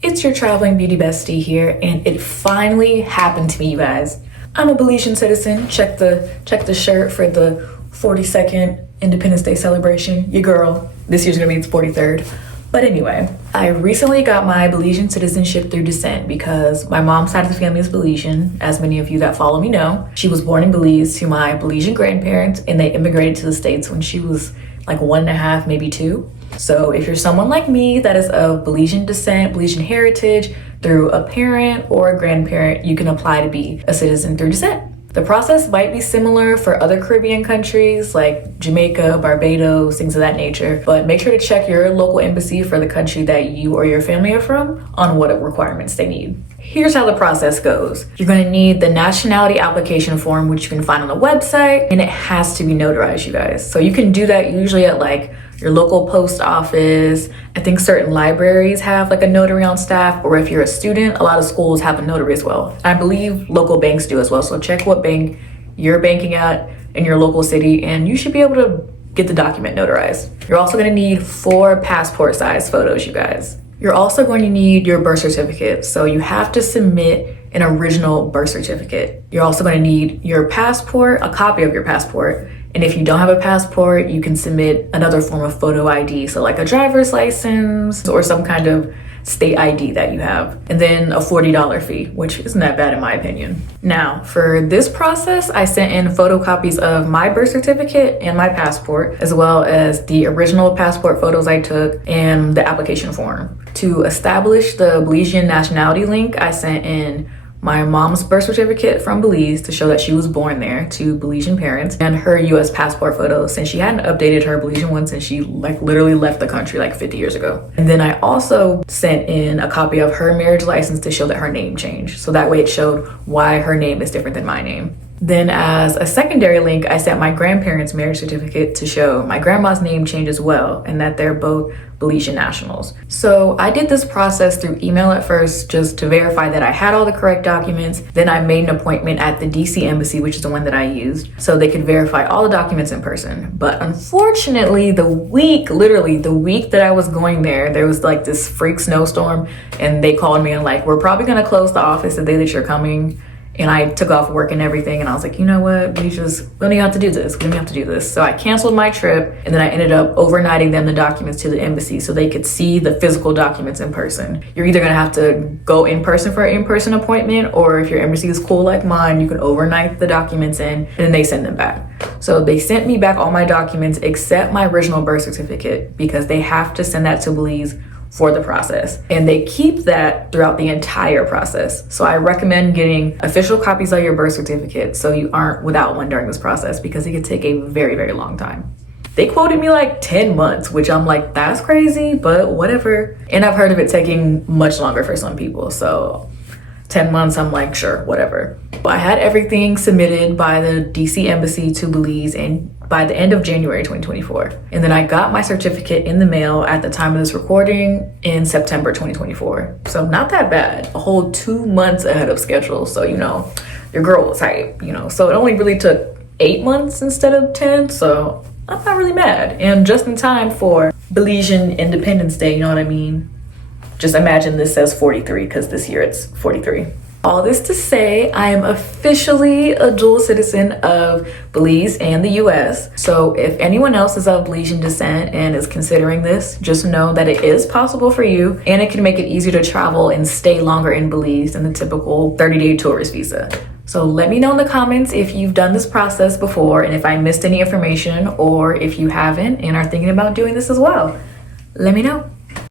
It's your traveling beauty bestie here, and it finally happened to me, you guys. I'm a Belizean citizen. Check the shirt for the 42nd Independence Day celebration. Your girl. This year's gonna be its 43rd. But anyway, I recently got my Belizean citizenship through descent because my mom's side of the family is Belizean, as many of you that follow me know. She was born in Belize to my Belizean grandparents, and they immigrated to the States when she was like 1.5, maybe 2. So if you're someone like me that is of Belizean descent, Belizean heritage, through a parent or a grandparent, you can apply to be a citizen through descent. The process might be similar for other Caribbean countries like Jamaica, Barbados, things of that nature, but make sure to check your local embassy for the country that you or your family are from on what requirements they need. Here's how the process goes. You're going to need the nationality application form, which you can find on the website, and it has to be notarized, you guys. So you can do that usually at like your local post office. I think certain libraries have like a notary on staff, or if you're a student, a lot of schools have a notary as well. I believe local banks do as well. So check what bank you're banking at in your local city, and you should be able to get the document notarized. You're also going to need 4 passport size photos, you guys. You're also going to need your birth certificate. So you have to submit an original birth certificate. You're also going to need your passport, a copy of your passport. And if you don't have a passport, you can submit another form of photo ID. So like a driver's license or some kind of state ID that you have. And then a $40 fee, which isn't that bad in my opinion. Now, for this process, I sent in photocopies of my birth certificate and my passport, as well as the original passport photos I took and the application form. To establish the Belizean nationality link, I sent in my mom's birth certificate from Belize to show that she was born there to Belizean parents, and her US passport photo since she hadn't updated her Belizean one since she like literally left the country like 50 years ago. And then I also sent in a copy of her marriage license to show that her name changed. So that way it showed why her name is different than my name. Then as a secondary link, I sent my grandparents' marriage certificate to show my grandma's name changed as well, and that they're both Belizean nationals. So I did this process through email at first just to verify that I had all the correct documents. Then I made an appointment at the DC embassy, which is the one that I used, so they could verify all the documents in person. But unfortunately, literally the week that I was going there was like this freak snowstorm, and they called me and like, we're probably gonna close the office the day that you're coming. And I took off work and everything, and I was like, you know what, we don't even have to do this. So I canceled my trip, and then I ended up overnighting them the documents to the embassy so they could see the physical documents in person. You're either gonna have to go in person for an in-person appointment, or if your embassy is cool like mine, you can overnight the documents in, and then they send them back. So they sent me back all my documents except my original birth certificate, because they have to send that to Belize for the process, and they keep that throughout the entire process. So I recommend getting official copies of your birth certificate so you aren't without one during this process, because it could take a very, very long time. They quoted me like 10 months, which I'm like, that's crazy, but whatever. And I've heard of it taking much longer for some people, so 10 months, I'm like, sure, whatever. I had everything submitted by the DC embassy to Belize and by the end of January 2024. And then I got my certificate in the mail at the time of this recording in September 2024. So not that bad, a whole 2 months ahead of schedule. So, you know, your girl was hype, you know. So it only really took 8 months instead of 10. So I'm not really mad. And just in time for Belizean Independence Day, you know what I mean? Just imagine this says 43 because this year it's 43. All this to say, I am officially a dual citizen of Belize and the US. So if anyone else is of Belizean descent and is considering this, just know that it is possible for you, and it can make it easier to travel and stay longer in Belize than the typical 30-day tourist visa. So let me know in the comments if you've done this process before and if I missed any information, or if you haven't and are thinking about doing this as well. Let me know.